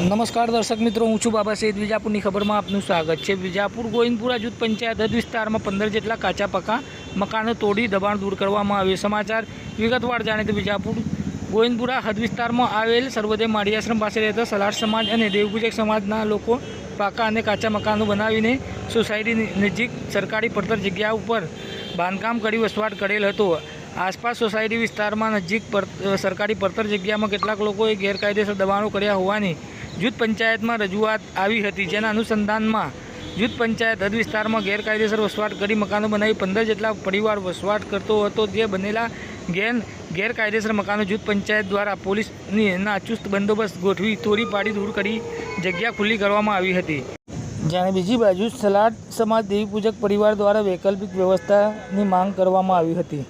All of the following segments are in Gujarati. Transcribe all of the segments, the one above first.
નમસ્કાર દર્શક મિત્રો, હું છું બાબા સૈયદ. વિજાપુરની ખબરમાં આપનું સ્વાગત છે. વિજાપુર ગોવિંદપુરા જૂથ પંચાયત હદ વિસ્તારમાં 15 જેટલા કાચા પાકા મકાનો તોડી દબાણ દૂર કરવામાં આવ્યું. સમાચાર વિગતવાર જાણે તો વિજાપુર ગોવિંદપુરા હદ વિસ્તારમાં આવેલ સર્વોદય માળી આશ્રમ પાસે રહેતા સલાડ સમાજ અને દેવપૂજક સમાજના લોકો પાકા અને કાચા મકાનો બનાવીને સોસાયટી નજીક સરકારી પડતર જગ્યા ઉપર બાંધકામ કરી વસવાટ કરેલ હતો. આસપાસ સોસાયટી વિસ્તારમાં નજીક સરકારી પડતર જગ્યામાં કેટલાક લોકોએ ગેરકાયદેસર દબાણો કર્યા હોવાની જૂથ પંચાયતમાં રજૂઆત આવી હતી. જેના અનુસંધાનમાં જૂથ પંચાયત હદ વિસ્તારમાં ગેરકાયદેસર વસવાટ કરી મકાનો બનાવી 15 જેટલા પરિવાર વસવાટ કરતો હતો. જે બનેલા ગેરકાયદેસર મકાનો જૂથ પંચાયત દ્વારા પોલીસના ચુસ્ત બંદોબસ્ત ગોઠવી તોડી પાડી દૂર કરી જગ્યા ખુલ્લી કરવામાં આવી હતી. જ્યારે બીજી બાજુ સલાડ સમાજ દેવીપૂજક પરિવાર દ્વારા વૈકલ્પિક વ્યવસ્થાની માંગ કરવામાં આવી હતી.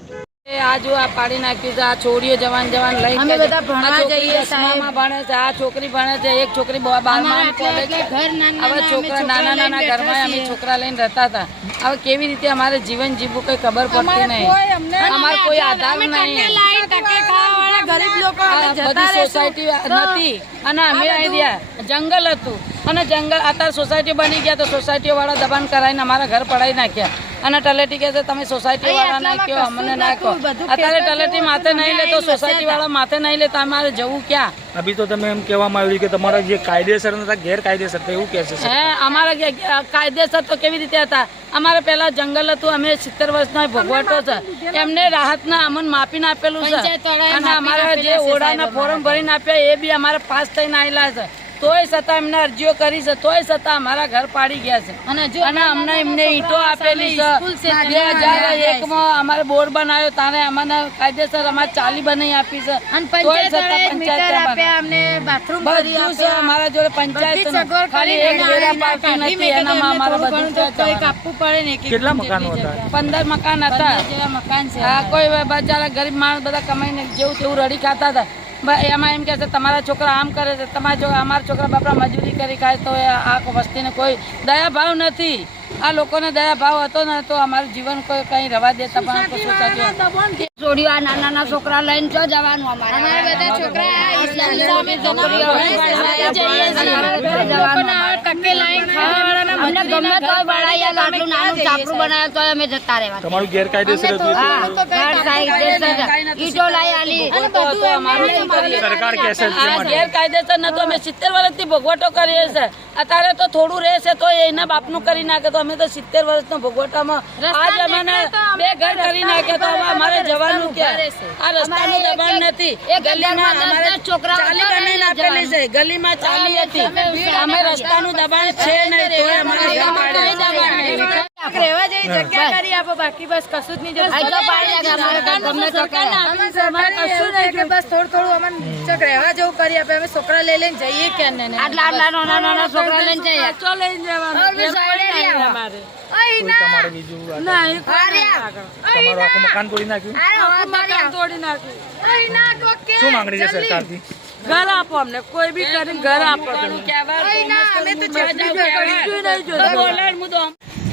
આ જો આ પાડી નાખ્યું છે. આ છોડીઓ જવાન લઈ અમે બધા ભણવા જઈએ સાહેબ ભણે છે. આ છોકરી ભણે છે. એક છોકરી 12મા કોલેજ. હવે છોકરા નાના ઘરમાં અમે છોકરા લઈને રહેતા હતા. હવે કેવી રીતે અમારે જીવન જીવવું કઈ ખબર પડતી નહીં. અમારે કોઈ આધાર નહીં. ગરીબ લોકો બધી સોસાયટી નથી અને અમે અહીં રહ્યા જંગલ હતું અને જંગલ અત્યારે સોસાયટી બની ગયા તો સોસાયટીઓ વાળા દબાણ કરાવીને અમારા ઘર પડાવી નાખ્યા. અને તલેટી કહે છે તમે સોસાયટી વાળા નાખ્યો અમને નાખો. અત્યારે તલેટી માથે નહીં લે તો સોસાયટી વાળા માથે નહીં લે તો અમારે જવું ક્યાં? અભી તો તમે એમ કહેવામાં આવ્યું કે તમારા જે કાયદેસર હતા ગેરકાયદેસર હતા એવું કહે છે. હે અમારા કાયદેસર તો કેવી રીતે હતા? અમારે પેલા જંગલ હતું. અમે 70 વર્ષનો ભોગવટો છે. એમને રાહતના અમને માપીને આપેલું છે અને અમારા જે ઓરડાના ફોર્મ ભરીને આપ્યા એ બી અમારે પાસ થઈને આવેલા છે. તોય છતાં એમને અરજીઓ કરી છે. તોય છતાં અમારા ઘર પાડી ગયા છે અને અમને એમને ઈંટો આપેલી છે. 2001માં અમારે બોર્ડ બનાવ્યો તારે અમને કાયદેસર અમારે ચાલી બનાવી આપી છે. તોય છતાં પંચાયત બધું છે અમારા જોડે. પંચાયત ખાલી એક વેરા પાડતી નથી. એનામાં અમારે બધું કાપવું પડે ને. કેટલા મકાનો હતા? 15 મકાન હતા. મકાન છે. હા, કોઈ બચારા ગરીબ માણસ બધા કમાઈને જેવું તેવું રડી ખાતા હતા. એમાં એમ કે છે તમારા છોકરા આમ કરે છે, અમારા છોકરા બાપરા મજૂરી કરી ખાય તો આ વસ્તીને કોઈ દયા ભાવ નથી. આ લોકોને દયા ભાવ હતો ને તો અમારું જીવન કોઈ કઈ રવા દેતા પણ છોડ્યું. આ નાના છોકરા લઈને જો જવાનું અમારે બધા છોકરા અમે જતા રહેવા. તમારું ગેરકાયદેસર ઈટો લઈ આલી સરકાર કહેશે ગેરકાયદેસર નતો. અમે 70 વર્ષથી ભોગવટો કરીએ છીએ. અત્યારે તો થોડું રહેશે તો એના બાપનું કરી નાખે. તો અમે તો 70 વર્ષનો ભોગવટામાં આજ અમે 2 ઘર કરી નાખે તો હવે અમારે જવાનું ક્યાં? આ રસ્તાનું દબાણ નથી. ગલીમાં અમારે છોકરા ચાલી બનાવીને આપેલી છે. ગલીમાં ચાલી હતી. અમે રસ્તાનું દબાણ છે નહીં તો અમારે રહેવા જેવી જગ્યા કરી આપો. બાકી બસ કશું જ નહીં. બસ થોડું અમને રહેવા જેવું કરી આપે. અમે છોકરા લઈ લઈને જઈએ ક્યાં? આટલા નાના છોકરા લઈને જઈએ. મકાન તોડી નાખ્યું. શું માંગણી છે સરકારથી? ઘર આપો અમને. કોઈ બી કરીને ઘર આપો.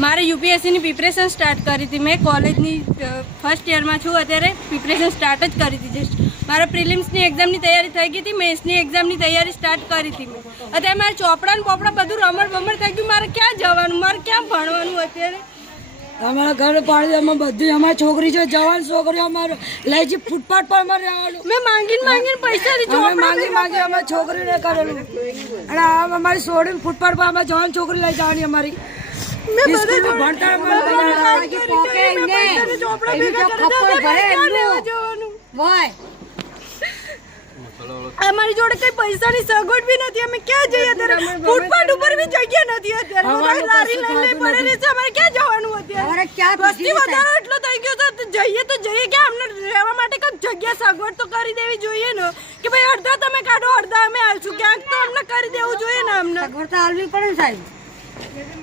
મારે યુપીએસસીની પ્રિપરેશન સ્ટાર્ટ કરી હતી. મેં કોલેજની ફર્સ્ટ યરમાં છું અત્યારે. પ્રિપરેશન સ્ટાર્ટ જ કરી હતી. જસ્ટ મારા પ્રિલિમ્સની એક્ઝામની તૈયારી થઈ ગઈ હતી. મેન્સની એક્ઝામની તૈયારી સ્ટાર્ટ કરી હતી મેં. અત્યારે મારે ચોપડા ને પોપડા બધું રમણ થઈ ગયું. મારે ક્યાં જવાનું? મારે ક્યાં ભણવાનું અત્યારે? અમારા ઘર પાડી બધી અમારી છોકરી છે. જવાન છોકરી અમારે લઈ જઈ ફૂટપાથ પર અમારે રહેવાનું. મેં માંગીને પૈસા માંગી અમારી છોકરીને કરેલું. અને અમારી છોડીને ફૂટપાથ પર અમારી જવાન છોકરી લઈ જવાની. અમારી અમારી જોડે કઈ પૈસાની સગવડ બી નથી. અમે ક્યાં જઈએ અત્યારે? ફૂટપાથ ઉપર બી જગ્યા નથી અત્યારે. લારી લઈને પડેલી છે. અમારે ક્યાં જવાનું અત્યારે? વસ્તી વધારો એટલો થઈ ગયો છે. જઈએ ક્યાં? અમને રહેવા માટે કઈ જગ્યા સગવડ તો કરી દેવી જોઈએ ને કે ભાઈ અડધા તમે કાઢો અડધા અમે આલશું. ક્યાંક તો અમને કરી દેવું જોઈએ ને. અમને સગવડ તો હાલવી પડે ને સાહેબ.